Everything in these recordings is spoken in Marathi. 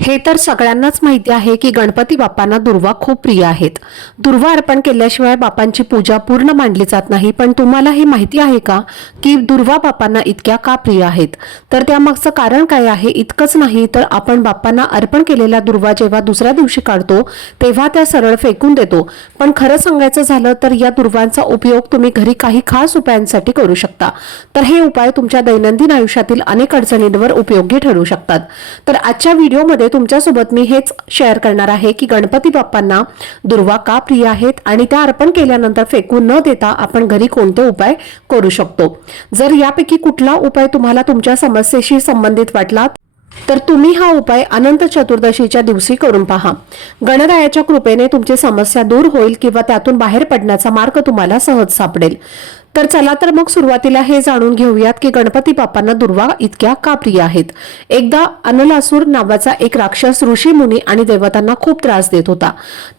हे तर सगळ्यांनाच माहिती आहे की गणपती बाप्पांना दुर्वा खूप प्रिय आहेत. दुर्वा अर्पण केल्याशिवाय बापांची पूजा पूर्ण मांडली जात नाही पण तुम्हाला हे माहिती आहे का की दुर्वा बापांना इतक्या का प्रिय आहेत? तर त्यामागचं कारण काय आहे इतकंच नाही तर आपण बाप्पांना अर्पण केलेला दुर्वा जेव्हा दुसऱ्या दिवशी काढतो तेव्हा त्या सरळ फेकून देतो. पण खरं सांगायचं झालं तर या दुर्वांचा उपयोग तुम्ही घरी काही खास उपायांसाठी करू शकता. तर हे उपाय तुमच्या दैनंदिन आयुष्यातील अनेक अडचणींवर उपयोगी ठरू शकतात. तर आजच्या व्हिडिओमध्ये तुमच्यासोबत मी हेच शेअर करणार आहे की गणपती बाप्पांना दुर्वा का प्रिय आहेत आणि त्या अर्पण केल्यानंतर फेकून न देता आपण घरी कोणते उपाय करू शकतो? जर यापैकी कुठला उपाय तुम्हाला तुमच्या समस्येशी संबंधित वाटला तर तुम्ही हा उपाय अनंत चतुर्दशीच्या दिवशी करून पहा. गणरायाच्या कृपेने तुमची समस्या दूर होईल किंवा त्यातून बाहेर पडण्याचा मार्ग तुम्हाला सहज सापडेल. तर चला तर मग सुरुवातीला हे जाणून घेऊयात की गणपती बाप्पांना दुर्वा इतक्या का प्रिय आहेत? एकदा अनलासूर नावाचा एक राक्षस ऋषी मुनी आणि देवतांना खूप त्रास देत होता.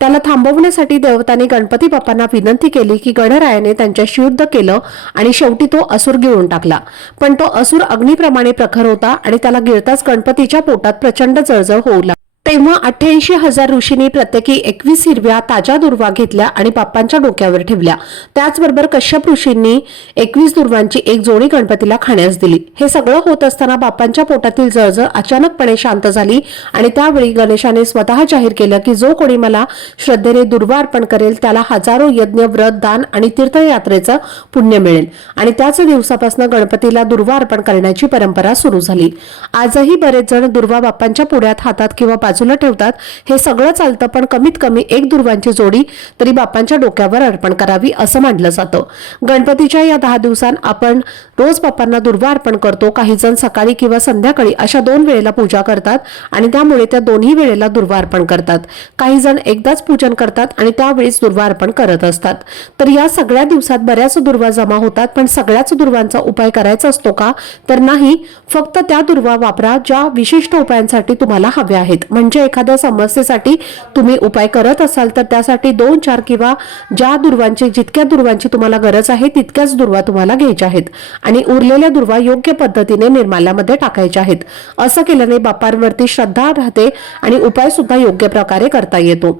त्याला थांबवण्यासाठी देवतांनी गणपती बाप्पांना विनंती केली की गणरायाने त्यांच्याशी युद्ध केलं आणि शेवटी तो असुर गिळून टाकला. पण तो असुर अग्निप्रमाणे प्रखर होता आणि त्याला गिळताच गणपतीच्या पोटात प्रचंड जळजळ होऊ लागली. तेव्हा अठ्ठ्याऐंशी हजार ऋषींनी प्रत्येकी एकवीस हिरव्या ताज्या दुर्वा घेतल्या आणि बाप्पांच्या डोक्यावर ठेवल्या. त्याचबरोबर कश्यप ऋषींनी एकवीस दुर्वांची एक जोडी गणपतीला खाण्यास दिली. हे सगळं होत असताना बाप्पांच्या पोटातील जळजळ अचानकपणे शांत झाली आणि त्यावेळी गणेशाने स्वतः जाहीर केलं की जो कोणी मला श्रद्धेने दुर्वा अर्पण करेल त्याला हजारो यज्ञ व्रत दान आणि तीर्थयात्रेचं पुण्य मिळेल. आणि त्याच दिवसापासून गणपतीला दुर्वा अर्पण करण्याची परंपरा सुरू झाली. आजही बरेच जण दुर्वा बाप्पांच्या पुढ्यात हातात किंवा बाजूला ठेवतात. हे सगळं चालतं पण कमीत कमी एक दुर्वांची जोडी तरी बापांच्या डोक्यावर अर्पण करावी असं मानलं जातं. गणपतीच्या या दहा दिवसांत आपण रोज बापांना दुर्वा अर्पण करतो. काही जण सकाळी किंवा संध्याकाळी अशा दोन वेळेला पूजा करतात आणि त्यामुळे त्या दोन्ही वेळेला दुर्वा अर्पण करतात. काही जण एकदाच पूजन करतात आणि त्यावेळीच दुर्वा अर्पण करत असतात. तर या सगळ्या दिवसात बऱ्याच दुर्वा जमा होतात पण सगळ्याच दुर्वांचा उपाय करायचा असतो का? तर नाही फक्त त्या दुर्वा वापरा ज्या विशिष्ट उपायांसाठी तुम्हाला हव्या आहेत. म्हणजे एखाद्या समस्येसाठी तुम्ही उपाय करत असाल तर त्यासाठी दोन चार किंवा ज्या दुर्वांची जितक्या दुर्वांची तुम्हाला गरज आहे तितक्याच दुर्वा तुम्हाला घ्यायच्या आहेत. आणि उरलेल्या दुर्वा योग्य पद्धतीने निर्माल्यामध्ये टाकायच्या आहेत. असं केल्याने बाप्पांवरती श्रद्धा राहते आणि उपाय सुद्धा योग्य प्रकारे करता येतो.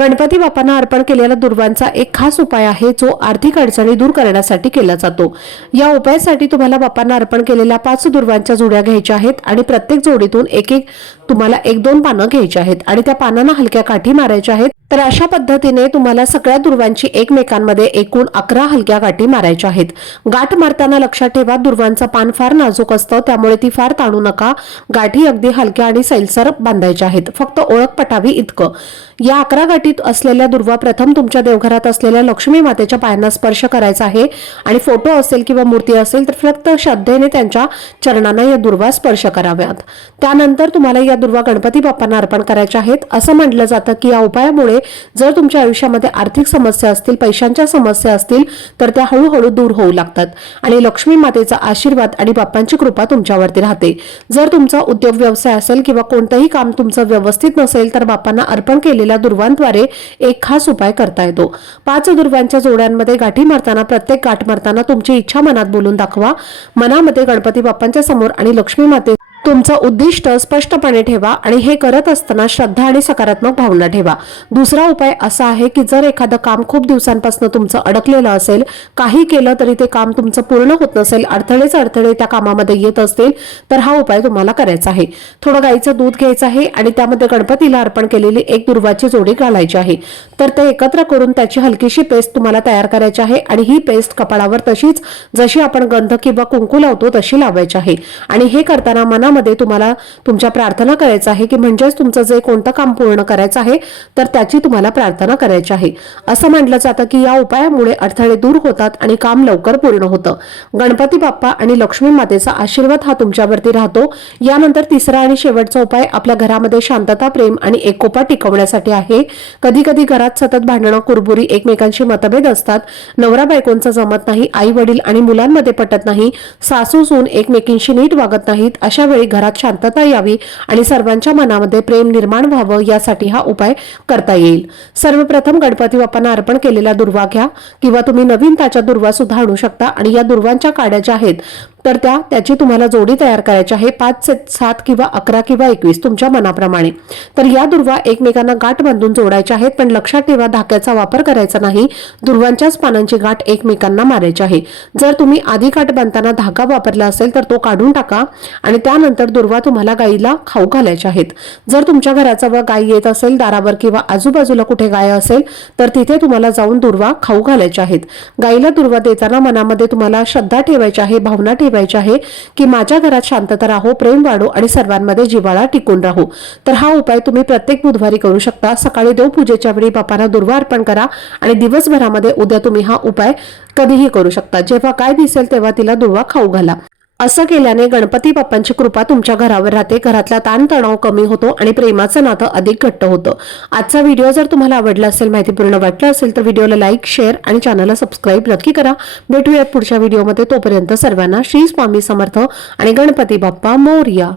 गणपती बाप्पांना अर्पण केलेल्या दुर्वांचा एक खास उपाय आहे जो आर्थिक अडचणी दूर करण्यासाठी केला जातो. या उपायासाठी तुम्हाला बाप्पांना अर्पण केलेल्या पाच दुर्वांच्या जोड्या घ्यायच्या आहेत आणि प्रत्येक जोडीतून एक एक तुम्हाला एक दोन पानं घ्यायची आहेत आणि त्या पानांना हलक्या काठी मारायच्या आहेत तर अशा पद्धतीने तुम्हाला सगळ्या दुर्वांची एकमेकांमध्ये एकूण अकरा हलक्या गाठी मारायच्या आहेत. गाठ मारताना लक्षात ठेवा दुर्वांचं पान फार नाजूक असतं त्यामुळे ती फार ताणू नका. गाठी अगदी हलक्या आणि सैलसर बांधायच्या आहेत. फक्त ओळख पटावी इतकं. या अकरा गाठीत असलेल्या दुर्वा प्रथम तुमच्या देवघरात असलेल्या लक्ष्मी मातेच्या पायांना स्पर्श करायचा आहे आणि फोटो असेल किंवा मूर्ती असेल तर फक्त श्रद्धेने त्यांच्या चरणांना या दुर्वा स्पर्श कराव्यात. त्यानंतर तुम्हाला या दुर्वा गणपती बाप्पा लोकांना अर्पण करायच्या आहेत. असं म्हटलं जातं की या उपायामुळे जर तुमच्या आयुष्यामध्ये आर्थिक समस्या असतील पैशांच्या समस्या असतील तर त्या हळूहळू दूर होऊ लागतात. आणि लक्ष्मी मातेचा आशीर्वाद आणि बाप्पांची कृपा तुमच्यावरती राहते. जर तुमचा उद्योग व्यवसाय असेल किंवा कोणतंही काम तुमचं व्यवस्थित नसेल तर बाप्पांना अर्पण केलेल्या दुर्वांद्वारे एक खास उपाय करता येतो. पाच दुर्वांच्या जोड्यांमध्ये गाठी मारताना प्रत्येक गाठ मारताना तुमची इच्छा मनात बोलून दाखवा. मनामध्ये गणपती बाप्पांच्या समोर आणि लक्ष्मी माते तुमचं उद्दिष्ट स्पष्टपणे ठेवा आणि हे करत असताना श्रद्धा आणि सकारात्मक भावना ठेवा. दुसरा उपाय असा आहे की जर एखादं काम खूप दिवसांपासून तुमचं अडकलेलं असेल काही केलं तरी ते काम तुमचं पूर्ण होत नसेल अडथळेच अडथळे त्या कामामध्ये येत असतील तर हा उपाय तुम्हाला करायचा आहे. थोडं गाईचं दूध घ्यायचं आहे आणि त्यामध्ये गणपतीला अर्पण केलेली एक दुर्वाची जोडी घालायची आहे. तर ते एकत्र करून त्याची हलकीशी पेस्ट तुम्हाला तयार करायची आहे आणि ही पेस्ट कपाळावर तशीच जशी आपण गंध किंवा कुंकू लावतो तशी लावायची आहे. आणि हे करताना मना मनामध्ये तुम्हाला तुमच्या प्रार्थना करायचं आहे की म्हणजेच तुमचं जे कोणतं काम पूर्ण करायचं आहे तर त्याची तुम्हाला प्रार्थना करायची आहे. असं म्हटलं जातं की या उपायामुळे अडथळे दूर होतात आणि काम लवकर पूर्ण होतं. गणपती बाप्पा आणि लक्ष्मी मातेचा आशीर्वाद हा तुमच्यावरती राहतो. यानंतर तिसरा आणि शेवटचा उपाय आपल्या घरामध्ये शांतता प्रेम आणि एकोपा टिकवण्यासाठी आहे. कधी कधी घरात सतत भांडणं कुरबुरी एकमेकांशी मतभेद असतात. नवरा बायकोंचं जमत नाही आई वडील आणि मुलांमध्ये पटत नाही. सासू सून एकमेकींशी नीट वागत नाहीत. अशा वेळी घरात शांतता यावी आणि सर्वांच्या मनामध्ये प्रेम निर्माण व्हावं यासाठी हा उपाय करता येईल. सर्वप्रथम गणपती बाप्पांना अर्पण केलेला दुर्वा घ्या किंवा तुम्ही नवीन ताच्या दुर्वा सुद्धा आणू शकता. आणि या दुर्वांच्या काड्या ज्या आहेत तर त्या त्याची तुम्हाला जोडी तयार करायची आहे पाच सात किंवा अकरा किंवा एकवीस तुमच्या मनाप्रमाणे. तर या दुर्वा एकमेकांना गाठ बांधून जोडायच्या आहेत पण लक्षात ठेवा धाक्याचा वापर करायचा नाही. दुर्वांच्याच पानांची गाठ एकमेकांना मारायची आहे. जर तुम्ही आधी गाठ बांधताना धागा वापरला असेल तर तो काढून टाका आणि त्यानंतर दुर्वा तुम्हाला गाईला खाऊ घालायचे आहेत. जर तुमच्या घराजवळ गाय येत असेल दारावर किंवा आजूबाजूला कुठे गाय असेल तर तिथे तुम्हाला जाऊन दुर्वा खाऊ घालायचे आहेत. गाईला दुर्वा देताना मनामध्ये तुम्हाला श्रद्धा ठेवायची आहे भावना ठेवायची आहे की माझ्या घरात शांतता राहो प्रेम वाढो आणि सर्वांमध्ये जिव्हाळा टिकून राहू. तर हा उपाय तुम्ही प्रत्येक बुधवारी करू शकता. सकाळी देवपूजेच्या वेळी बापांना दुर्वा अर्पण करा आणि दिवसभरामध्ये उद्या तुम्ही हा उपाय कधीही करू शकता. जेव्हा काय दिसेल तेव्हा तिला दुर्वा खाऊ घाला. असं केल्याने गणपती बाप्पांची कृपा तुमच्या घरावर राहते. घरातला ताणतणाव कमी होतो आणि प्रेमाचं नातं अधिक घट्ट होतं. आजचा व्हिडिओ जर तुम्हाला आवडला असेल माहितीपूर्ण वाटलं असेल तर व्हिडिओला लाईक शेअर आणि चॅनलला सबस्क्राईब नक्की करा. भेटूयात पुढच्या व्हिडिओमध्ये. तोपर्यंत सर्वांना श्री स्वामी समर्थ आणि गणपती बाप्पा मोर्या.